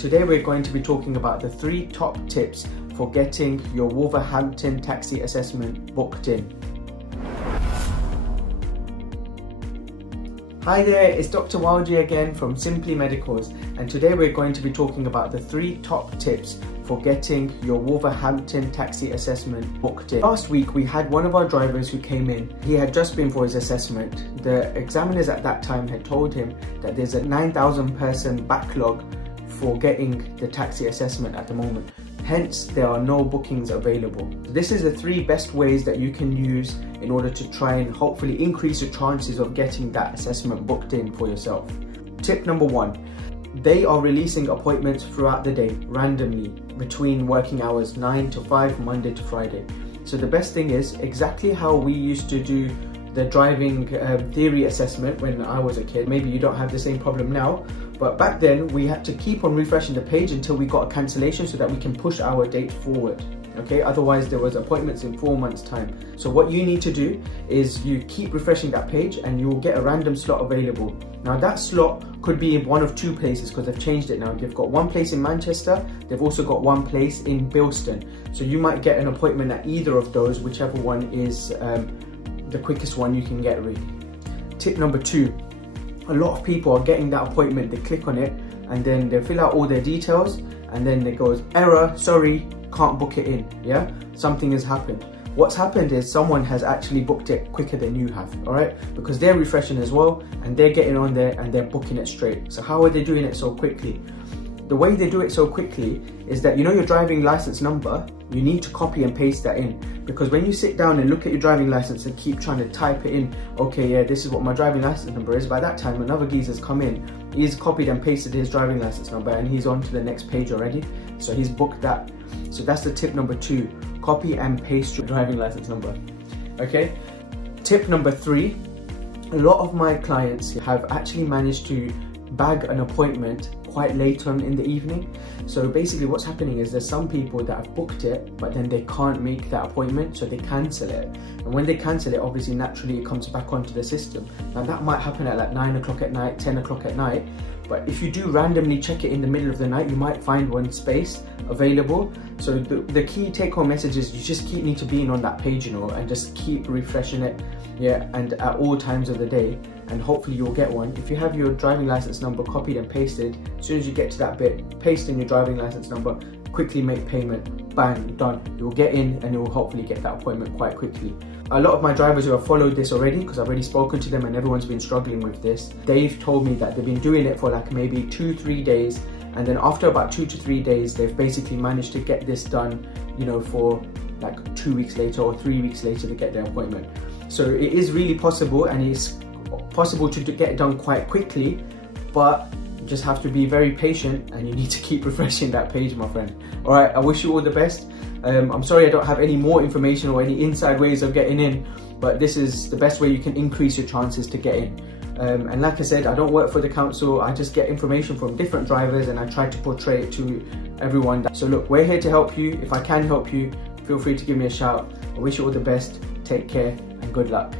today we're going to be talking about the 3 top tips for getting your Wolverhampton taxi assessment booked in. Hi there, it's Dr. Walji again from Simply Medicals, and today we're going to be talking about the 3 top tips for getting your Wolverhampton taxi assessment booked in. Last week we had one of our drivers who came in. He had just been for his assessment. The examiners at that time had told him that there's a 9,000 person backlog for getting the taxi assessment at the moment. Hence, there are no bookings available. This is the 3 best ways that you can use in order to try and hopefully increase your chances of getting that assessment booked in for yourself. Tip number 1. They are releasing appointments throughout the day, randomly, between working hours 9 to 5, Monday to Friday. So the best thing is, exactly how we used to do the driving theory assessment when I was a kid. Maybe you don't have the same problem now, but back then we had to keep on refreshing the page until we got a cancellation so that we can push our date forward. Okay, otherwise there was appointments in 4 months time. So what you need to do is you keep refreshing that page and you will get a random slot available. Now that slot could be in one of 2 places because they've changed it now. They've got one place in Manchester, they've also got one place in Bilston. So you might get an appointment at either of those, whichever one is the quickest one you can get really. Tip number 2. A lot of people are getting that appointment, they click on it and then they fill out all their details and then it goes, error, sorry, can't book it in, yeah? Something has happened. What's happened is someone has actually booked it quicker than you have, all right? Because they're refreshing as well and they're getting on there and they're booking it straight. So how are they doing it so quickly? The way they do it so quickly is that, you know, your driving license number, you need to copy and paste that in, because when you sit down and look at your driving license and keep trying to type it in, okay, yeah, this is what my driving license number is, by that time another geezer's come in, he's copied and pasted his driving license number and he's on to the next page already, so he's booked that. So that's the tip number 2, copy and paste your driving license number. Okay, tip number 3, a lot of my clients have actually managed to bag an appointment quite late on in the evening. So basically what's happening is there's some people that have booked it but then they can't make that appointment, so they cancel it, and when they cancel it, obviously naturally it comes back onto the system. Now that might happen at like 9 o'clock at night, 10 o'clock at night, but if you do randomly check it in the middle of the night, you might find one space available. So the key take-home message is you just need to be in on that page, you know, and just keep refreshing it, yeah, and at all times of the day, and hopefully you'll get one. If you have your driving license number copied and pasted, as soon as you get to that bit, paste in your driving license number, quickly make payment, bang, done. You'll get in and you'll hopefully get that appointment quite quickly. A lot of my drivers who have followed this already, because I've already spoken to them and everyone's been struggling with this, they've told me that they've been doing it for like maybe 2-3 days, and then after about 2 to 3 days, they've basically managed to get this done, you know, for like 2 weeks later or 3 weeks later to get their appointment. So it is really possible, and it's possible to get it done quite quickly, but you just have to be very patient and you need to keep refreshing that page, my friend. All right, I wish you all the best. I'm sorry I don't have any more information or any inside ways of getting in, but this is the best way you can increase your chances to get in. And like I said, I don't work for the council, I just get information from different drivers and I try to portray it to everyone. So look, we're here to help you. If I can help you, feel free to give me a shout. I wish you all the best, take care and good luck.